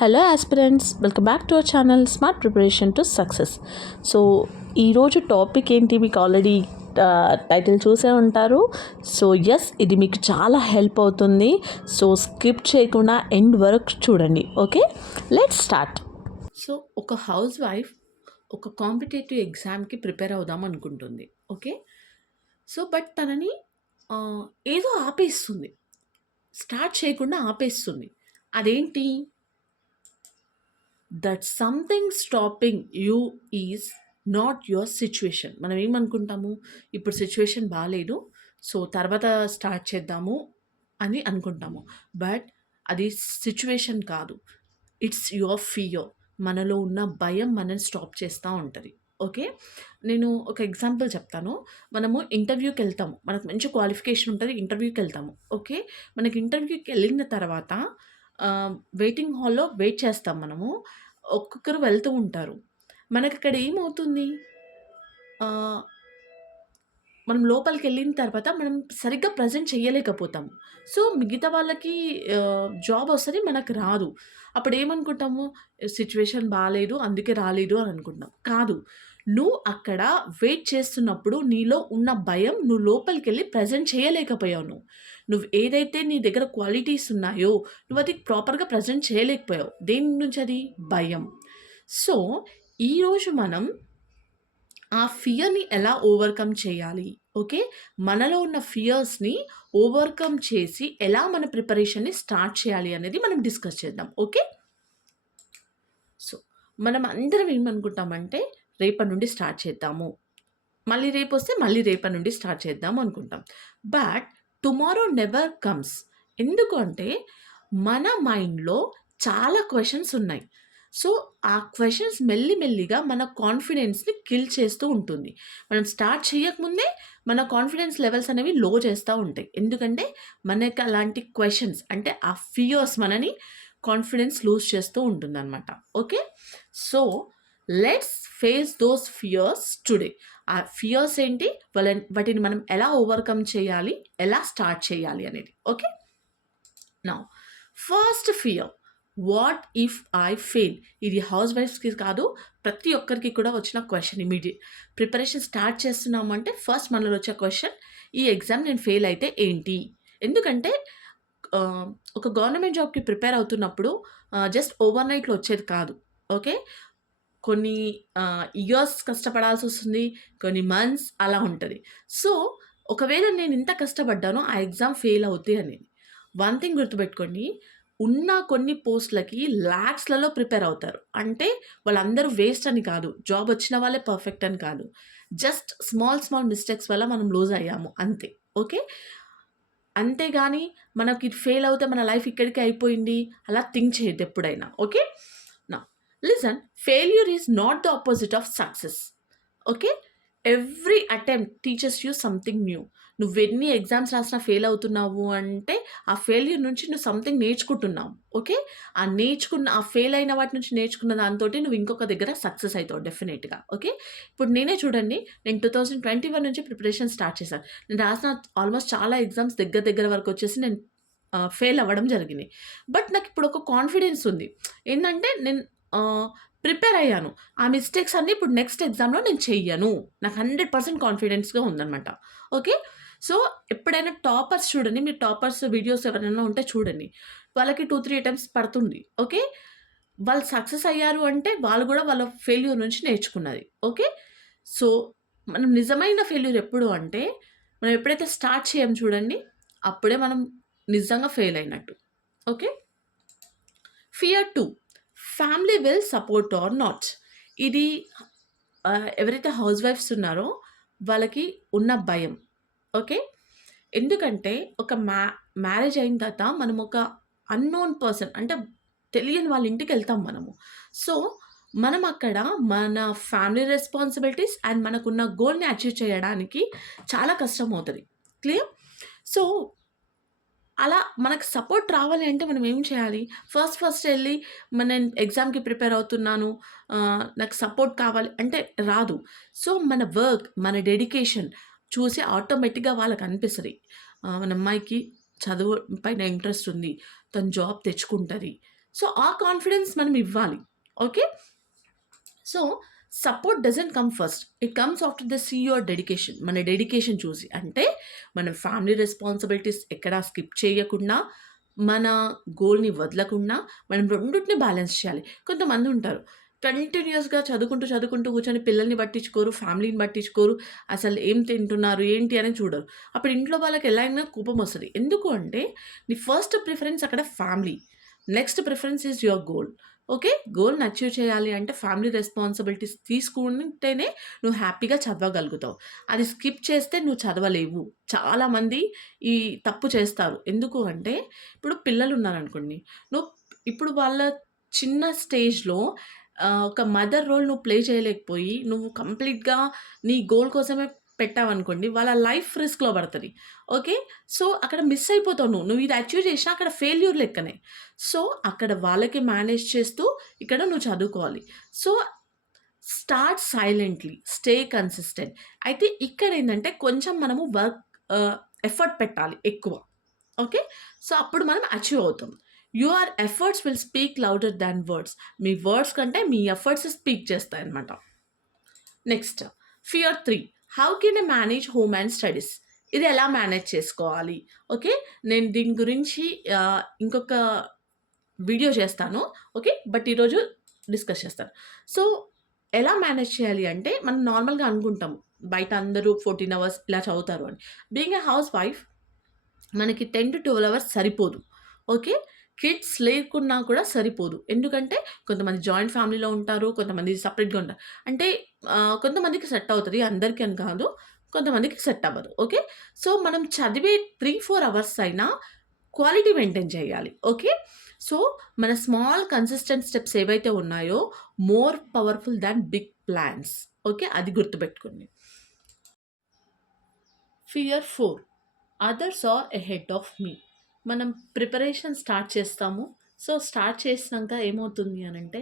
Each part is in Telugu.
Hello aspirants, welcome back to our channel smart preparation to success. So ఈరోజు టాపిక్ ఏంటి మీకు ఆల్రెడీ టైటిల్ చూసే ఉంటారు. సో ఎస్, ఇది మీకు చాలా హెల్ప్ అవుతుంది. సో స్కిప్ చేయకుండా ఎండ్ వరకు చూడండి. Okay, let's start. సో ఒక హౌస్ వైఫ్ ఒక కాంపిటేటివ్ ఎగ్జామ్కి ప్రిపేర్ అవుదాం అనుకుంటుంది. ఓకే, సో బట్ తనని ఏదో ఆపేస్తుంది, స్టార్ట్ చేయకుండా ఆపేస్తుంది. అదేంటి? That something stopping you is not your situation. మనం ఏమనుకుంటాము, ఇప్పుడు సిచ్యువేషన్ బాగాలేదు, సో తర్వాత స్టార్ట్ చేద్దాము అని అనుకుంటాము. బట్ అది సిచ్యువేషన్ కాదు, ఇట్స్ యువర్ ఫియర్. మనలో ఉన్న భయం మనల్ని స్టాప్ చేస్తూ ఉంటుంది. ఓకే, నేను ఒక ఎగ్జాంపుల్ చెప్తాను. మనము ఇంటర్వ్యూకి వెళ్తాము, మనకు మంచి క్వాలిఫికేషన్ ఉంటుంది, ఇంటర్వ్యూకి వెళ్తాము. ఓకే, మనకి ఇంటర్వ్యూకి వెళ్ళిన తర్వాత వెయిటింగ్ హాల్లో వెయిట్ చేస్తాం మనము. ఒక్కొక్కరు వెళ్తూ ఉంటారు. మనకి అక్కడ ఏమవుతుంది, మనం లోపలికి వెళ్ళిన తర్వాత మనం సరిగ్గా ప్రజెంట్ చేయలేకపోతాము. సో మిగతా వాళ్ళకి జాబ్ వస్తుంది, మనకు రాదు. అప్పుడు ఏమనుకుంటాము, సిచ్యువేషన్ బాగాలేదు అందుకే రాలేదు అని అనుకుంటాం. కాదు, నువ్వు అక్కడ వెయిట్ చేస్తున్నప్పుడు నీలో ఉన్న భయం, నువ్వు లోపలికి వెళ్ళి ప్రజెంట్ చేయలేకపోయావు. నువ్వు ఏదైతే నీ దగ్గర క్వాలిటీస్ ఉన్నాయో నువ్వు అది ప్రాపర్గా ప్రజెంట్ చేయలేకపోయావు. దేని నుంచి? అది భయం. సో ఈరోజు మనం ఆ ఫియర్ని ఎలా ఓవర్కమ్ చేయాలి? ఓకే, మనలో ఉన్న ఫియర్స్ని ఓవర్కమ్ చేసి ఎలా మన ప్రిపరేషన్ని స్టార్ట్ చేయాలి అనేది మనం డిస్కస్ చేద్దాం. ఓకే, సో మనం అందరం ఏమనుకుంటామంటే రేపటి నుండి స్టార్ట్ చేద్దాము, మళ్ళీ రేపు వస్తే మళ్ళీ రేపటి నుండి స్టార్ట్ చేద్దాము అనుకుంటాం. But tomorrow never comes. ఎందుకు అంటే మన మైండ్లో చాలా క్వశ్చన్స్ ఉన్నాయి. సో ఆ క్వశ్చన్స్ మెల్లిమెల్లిగా మన కాన్ఫిడెన్స్ని కిల్ చేస్తూ ఉంటుంది. మనం స్టార్ట్ చేయకముందే మన కాన్ఫిడెన్స్ లెవెల్స్ అనేవి లో చేస్తూ ఉంటాయి. ఎందుకంటే మనకి అలాంటి క్వశ్చన్స్, అంటే ఆ ఫియర్స్ మనని కాన్ఫిడెన్స్ లూజ్ చేస్తూ ఉంటుందన్నమాట. Okay, so let's face those fears today. ఆ ఫియర్స్ ఏంటి, వాటిని మనం ఎలా ఓవర్కమ్ చేయాలి, ఎలా స్టార్ట్ చేయాలి అనేది. Okay, now first fear, what if I fail. ఇది హౌస్ వైఫ్స్కి కాదు, ప్రతి ఒక్కరికి కూడా వచ్చిన క్వశ్చన్. ఇమీడియట్ ప్రిపరేషన్ స్టార్ట్ చేస్తున్నాము అంటే ఫస్ట్ మనలో వచ్చే క్వశ్చన్, ఈ ఎగ్జామ్ నేను ఫెయిల్ అయితే ఏంటి? ఎందుకంటే ఒక గవర్నమెంట్ జాబ్కి ప్రిపేర్ అవుతున్నప్పుడు జస్ట్ ఓవర్ నైట్లో వచ్చేది కాదు. ఓకే, కొన్ని ఇయర్స్ కష్టపడాల్సి వస్తుంది, కొన్ని మంత్స్ అలా ఉంటుంది. సో ఒకవేళ నేను ఇంత కష్టపడ్డానో ఆ ఎగ్జామ్ ఫెయిల్ అవుతే అనేది, వన్ థింగ్ గుర్తుపెట్టుకోండి, ఉన్న కొన్ని పోస్టులకి ల్యాక్స్లలో ప్రిపేర్ అవుతారు. అంటే వాళ్ళందరూ వేస్ట్ అని కాదు, జాబ్ వచ్చిన వాళ్ళే పర్ఫెక్ట్ అని కాదు, జస్ట్ స్మాల్ స్మాల్ మిస్టేక్స్ వల్ల మనం లూజ్ అయ్యాము అంతే. ఓకే, అంతేగాని మనకి ఫెయిల్ అవుతే మన లైఫ్ ఇక్కడికే అయిపోయింది అలా థింక్ చేయొద్దు ఎప్పుడైనా. ఓకే, నా listen, failure is not the opposite of success. Okay, every attempt teachers you something new. నువ్వు ఎన్ని ఎగ్జామ్స్ రాసినా ఫెయిల్ అవుతున్నావు అంటే ఆ ఫెయిల్యూర్ నుంచి నువ్వు సంథింగ్ నేర్చుకుంటున్నావు. ఓకే, ఆ ఫెయిల్ అయిన వాటి నుంచి నేర్చుకున్న దాంతో నువ్వు ఇంకొక దగ్గర సక్సెస్ అవుతావు డెఫినెట్గా. ఓకే, ఇప్పుడు నేనే చూడండి, నేను 2021 నుంచి ప్రిపరేషన్ స్టార్ట్ చేశాను. నేను రాసిన ఆల్మోస్ట్ చాలా ఎగ్జామ్స్ దగ్గర వరకు వచ్చేసి నేను ఫెయిల్ అవ్వడం జరిగింది. బట్ నాకు ఇప్పుడు ఒక కాన్ఫిడెన్స్ ఉంది. ఏంటంటే నేను ప్రిపేర్ అయ్యాను. ఆ మిస్టేక్స్ అన్నీ ఇప్పుడు నెక్స్ట్ ఎగ్జామ్‌లో నేను చెయ్యను. నాకు 100% కాన్ఫిడెన్స్‌గా ఉందనమాట. ఓకే, సో ఎప్పుడైనా టాపర్స్ చూడండి, మీరు టాపర్స్ వీడియోస్ ఎవరైనా ఉంటే చూడండి. వాళ్ళకి 2, 3 అటెంప్ట్స్ పడుతుంది. ఓకే, వాళ్ళు సక్సెస్ అయ్యారు అంటే వాళ్ళు కూడా వాళ్ళ ఫెయిల్యూర్ నుంచి నేర్చుకున్నది. ఓకే, సో మనం నిజమైన ఫెయిల్యూర్ ఎప్పుడు అంటే మనం ఎప్పుడైతే స్టార్ట్ చేయం చూడండి, అప్పుడే మనం నిజంగా ఫెయిల్ అయినట్టు. Okay, fear 2, family will support or not. ఇది ఎవరైతే హౌస్ వైఫ్స్ ఉన్నారో వాళ్ళకి ఉన్న భయం. ఓకే, ఎందుకంటే ఒక మ్యారేజ్ అయిన తర్వాత మనం ఒక అన్నోన్ పర్సన్, అంటే తెలియని వాళ్ళ ఇంటికి వెళ్తాం మనము. సో మనం అక్కడ మన ఫ్యామిలీ రెస్పాన్సిబిలిటీస్ అండ్ మనకున్న గోల్ని అచీవ్ చేయడానికి చాలా కష్టం అవుతుంది. క్లియర్? సో అలా మనకు సపోర్ట్ రావాలి అంటే మనం ఏం చేయాలి? ఫస్ట్ ఎళ్లి నేను ఎగ్జామ్‌కి ప్రిపేర్ అవుతున్నాను, నాకు సపోర్ట్ కావాలి అంటే రాదు. సో మన వర్క్, మన డెడికేషన్ చూసి ఆటోమేటిక్‌గా వాళ్ళకనిపిస్తది. మన అమ్మాయికి చదువు పైన ఇంట్రెస్ట్ ఉంది, తను జాబ్ తెచ్చుకుంటది. సో, ఆ కాన్ఫిడెన్స్ మనం ఇవ్వాలి. Okay. So, support doesn't come first. It comes after the see your dedication. మన డెడికేషన్ చూసి. అంటే మనం ఫ్యామిలీ రెస్పాన్సిబిలిటీస్ ఎక్కడా స్కిప్ చేయకుండా, మన గోల్‌ని వదలకుండా, మనం రెండిటిని బ్యాలెన్స్ చేయాలి. కొంతమందుంటారు. కంటిన్యూయస్‌గా చదువుకుంటూ, చదువుకుంటూ కూర్చొని పిల్లల్ని పట్టించుకోరు, ఫ్యామిలీని పట్టించుకోరు. అసలు ఏం తింటున్నారు, ఏంటి అని చూడరు. అప్పుడు ఇంట్లో వాళ్ళకి ఎలా అయినా కోపమొస్తది. ఎందుకు అంటే, నీ ఫస్ట్ ప్రిఫరెన్స్ అక్కడ family. Next preference is your goal. Okay. గోల్‌ని అచీవ్ చేయాలి అంటే ఫ్యామిలీ రెస్పాన్సిబిలిటీస్ తీసుకుంటేనే నువ్వు హ్యాపీగా చదవగలుగుతావు. అది స్కిప్ చేస్తే నువ్వు చదవలేవు. చాలామంది ఈ తప్పు చేస్తారు. ఎందుకు అంటే ఇప్పుడు పిల్లలున్నారనుకోండి. నువ్వు ఇప్పుడు వాళ్ళ చిన్న స్టేజ్‌లో ఒక మదర్ రోల్ నువ్వు ప్లే చేయలేకపోయి, నువ్వు కంప్లీట్‌గా నీ గోల్ కోసమే పెట్టావనుకోండి, వాళ్ళ లైఫ్ రిస్క్‌లో పడతది. ఓకే. సో, అక్కడ మిస్ అయిపోతావు నువ్వు. నువ్వు ఇది అచీవ్ చేసినా అక్కడ ఫెయిల్యూర్ లెక్కనే. సో, అక్కడ వాళ్ళకి మేనేజ్ చేస్తూ, ఇక్కడ నువ్వు చదువుకోవాలి. So, start silently. Stay consistent. అయితే ఇక్కడేందంటే కొంచెం మనము ఆహ్, ఎఫర్ట్ పెట్టాలి ఎక్కువ. ఓకే. సో, అప్పుడు మనం అచీవ్ అవుతాం. Your efforts will speak louder than words. మీ వర్డ్స్ కంటే మీ ఎఫర్ట్స్ స్పీక్ చేస్తాయన్నమాట. Next fear 3. How can I manage home and studies? ఇది ఎలా మేనేజ్ చేసుకోవాలి? ఓకే. నేను దీని గురించి ఇంకొక వీడియో చేస్తాను. ఓకే. బట్ ఈరోజు డిస్కస్ చేస్తాను. సో, ఎలా మేనేజ్ చేయాలి అంటే, మనం నార్మల్‌గా అనుకుంటాం. బయట అందరూ 14 అవర్స్ ఇలా చదువుతారు అని. బీయింగ్ ఎ హౌస్ వైఫ్ మనకి 10-12 అవర్స్ సరిపోదు. ఓకే. కిడ్స్ లేకున్నా కూడా సరిపోదు. ఎందుకంటే కొంతమంది జాయింట్ ఫ్యామిలీలో ఉంటారు. కొంతమంది సెపరేట్‌గా ఉంటారు. అంటే కొంతమందికి సెట్ అవుతది. అందరికి అని కాదు. కొంతమందికి సెట్ అవ్వదు. ఓకే. సో, మనం చదివే 3-4 అవర్స్ అయినా క్వాలిటీ మెయింటైన్ చేయాలి. ఓకే. సో, మన స్మాల్ కన్సిస్టెంట్ స్టెప్స్ ఏవైతే ఉన్నాయో more powerful than big plans. Okay. అది గుర్తుపెట్టుకోండి. Fear 4. Others are ahead of me. మనం ప్రిపరేషన్ స్టార్ట్ చేస్తాము. సో, స్టార్ట్ చేసినంక ఏమవుతుంది అనంటే,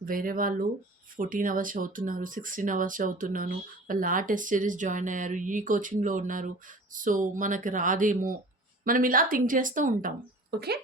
వేరే వాళ్ళు 14 అవర్స్ చదువుతున్నారు, 16 అవర్స్ చదువుతున్నాను, వాళ్ళు ఆ టెస్ట్ సిరీస్ జాయిన్ అయ్యారు, ఈ కోచింగ్‌లో ఉన్నారు. సో, మనకి రాదేమో, మనం ఇలా థింక్ చేస్తూ ఉంటాం. ఓకే.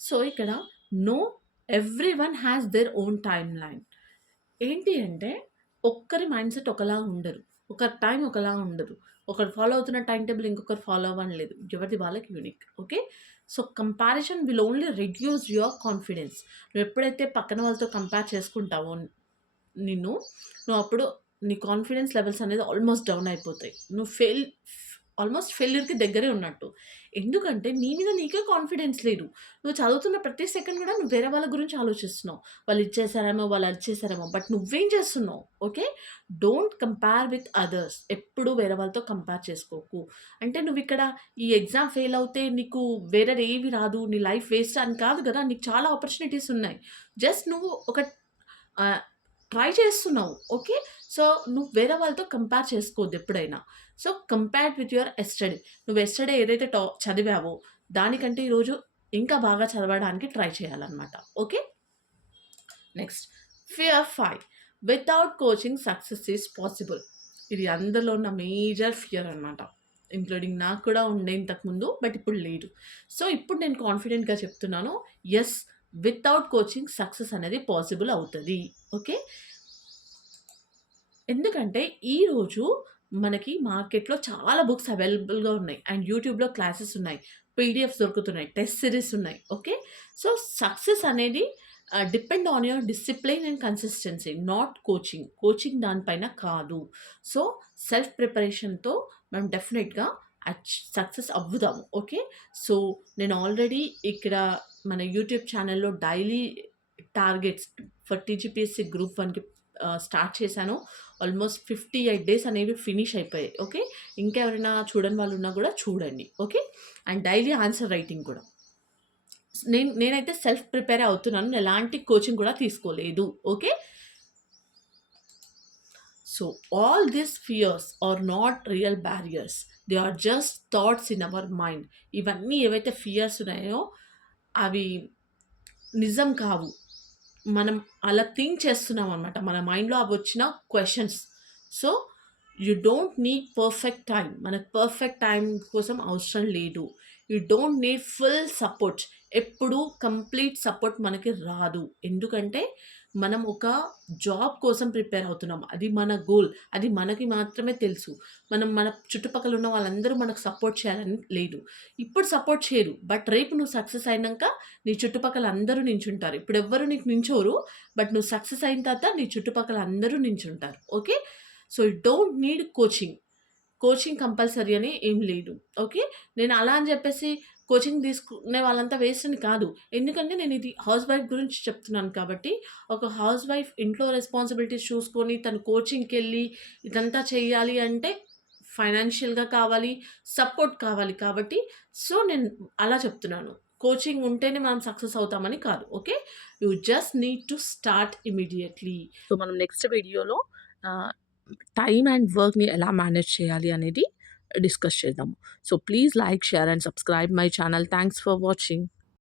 సో, ఇక్కడ no, everyone has their own timeline. ఏంటి అంటే, ఒక్కరి మైండ్‌సెట్ ఒకలా ఉండరు. ఒకరి టైం ఒకలా ఉండదు. ఒకరు ఫాలో అవుతున్న టైమ్ టేబుల్ ఇంకొకరు ఫాలో అవ్వని లేదు. ఎవరిది వాళ్ళకి unique. Okay. So, comparison will only reduce your confidence. నువ్వెప్పుడైతే పక్కన వాళ్ళతో కంపేర్ చేసుకుంటావో నిన్ను, నువ్వప్పుడు నీ కాన్ఫిడెన్స్ లెవెల్స్ అనేది ఆల్‌మోస్ట్ డౌన్ అయిపోతాయి. నువ్వు ఆల్‌మోస్ట్ ఫెయిల్యూర్‌కి దగ్గరే ఉన్నట్టు. ఎందుకంటే నీ మీద నీకే కాన్ఫిడెన్స్ లేదు. నువ్వు చదువుతున్న ప్రతి సెకండ్ కూడా నువ్వు వేరే వాళ్ళ గురించి ఆలోచిస్తున్నావు. వాళ్ళు ఇది చేశారేమో, వాళ్ళు అది చేశారేమో. బట్ నువ్వేం చేస్తున్నావు? Okay. Don't compare with others. ఎప్పుడు వేరే వాళ్ళతో కంపేర్ చేసుకోకు. అంటే నువ్విక్కడ ఈ ఎగ్జామ్ ఫెయిల్ అవుతే నీకు వేరేది ఏవి రాదు. నీ లైఫ్ వేస్ట్ అని కాదు గదా! నీకు చాలా ఆపర్చునిటీస్ ఉన్నాయి. జస్ట్ నువ్వు ఒక ఆహ్, ట్రై చేస్తున్నావు. ఓకే. సో, నువ్వు వేరే వాళ్ళతో కంపేర్ చేసుకోవద్దు ఎప్పుడైనా. So, compared with your yesterday. నువ్వు యెస్టర్‌డే ఏదైతే చదివావో దానికంటే ఈరోజు ఇంకా బాగా చదవడానికి ట్రై చేయాలన్నమాట. Okay. Next fear 5. Without coaching success is possible. ఇది అందరిలో ఉన్న మేజర్ ఫియర్ అన్నమాట. ఇంక్లూడింగ్ నాకు కూడా ఉండే ఇంతకుముందు. బట్ ఇప్పుడు లేదు. సో, ఇప్పుడు నేను కాన్ఫిడెంట్‌గా చెప్తున్నాను. యెస్, వితౌట్ కోచింగ్ సక్సెస్ అనేది పాసిబుల్ అవుతది. ఓకే. ఎందుకంటే ఈరోజు మనకి మార్కెట్‌లో చాలా బుక్స్ అవైలబుల్‌గా ఉన్నాయి. అండ్ యూట్యూబ్‌లో క్లాసెస్ ఉన్నాయి. పీడిఎఫ్స్ దొరుకుతున్నాయి. టెస్ట్ సిరీస్ ఉన్నాయి. ఓకే. సో, సక్సెస్ అనేది depend on your discipline and consistency. Not coaching. Coaching దానిపైన కాదు. సో, సెల్ఫ్ ప్రిపరేషన్‌తో మనం డెఫినెట్‌గా సక్సెస్ అవ్వుదాము. ఓకే. సో, నేను ఆల్రెడీ ఇక్కడ మన యూట్యూబ్ ఛానెల్‌లో daily targets for TGPSC group 1కి స్టార్ట్ చేశాను. ఆల్మోస్ట్ 58 డేస్ అనేవి ఫినిష్ అయిపోయాయి. ఓకే. ఇంకా ఎవరైనా చూడని వాళ్ళు ఉన్నా కూడా చూడండి. Okay. And daily answer writing కూడా. నేనైతే సెల్ఫ్ ప్రిపేరే అవుతున్నాను. ఎలాంటి కోచింగ్ కూడా తీసుకోలేదు. Okay. So, all these fears are not real barriers. They are just thoughts in our mind. ఇవన్నీ ఏవైతే ఫియర్స్ ఉన్నాయో అవి నిజం కావు. మనం అలా థింక్ చేస్తున్నామనమాట. మన మైండ్‌లో అవొచ్చిన questions. So, you don't need perfect time. మనకు పర్ఫెక్ట్ టైమ్ కోసం అవసరం లేదు. You don't need full support. ఎప్పుడు కంప్లీట్ సపోర్ట్ మనకి రాదు. ఎందుకంటే, మనం ఒక జాబ్ కోసం ప్రిపేర్ అవుతున్నాం. అది మన గోల్. అది మనకి మాత్రమే తెలుసు. మనం మన చుట్టుపక్కల ఉన్న వాళ్ళందరూ మనకు సపోర్ట్ చేయాలని లేదు. ఇప్పుడు సపోర్ట్ చేయరు. బట్ రేపు నువ్వు సక్సెస్ అయినంక నీ చుట్టుపక్కల అందరూ నించుంటారు. ఇప్పుడెవ్వరు నీకు నించోరు. బట్ నువ్వు సక్సెస్ అయిన తర్వాత నీ చుట్టుపక్కల అందరూ నించుంటారు. Okay. So, you don't need coaching. Coaching compulsory అని ఏం లేదు. ఓకే. నేను అలా అని జెప్పేసి కోచింగ్ తీసుకునే వాళ్ళంతా వేస్ట్ అని కాదు. ఎందుకంటే నేను ఇది హౌస్ వైఫ్ గురించి చెప్తున్నాను కాబట్టి, ఒక హౌస్ వైఫ్ ఇంట్లో రెస్పాన్సిబిలిటీస్ చూసుకొని తను కోచింగ్‌కెళ్ళి ఇదంతా చేయాలి అంటే ఫైనాన్షియల్‌గా కావాలి, సపోర్ట్ కావాలి కాబట్టి నేను అలా చెప్తున్నాను. కోచింగ్ ఉంటేనే మనం సక్సెస్ అవుతామని కాదు. Okay. You just need to start immediately. So, మనం నెక్స్ట్ వీడియోలో ఆహ్, టైమ్ అండ్ వర్క్‌ని ఎలా మేనేజ్ చేయాలి అనేది డిస్కస్ చేద్దాము. So, please like, share and subscribe my channel. Thanks for watching.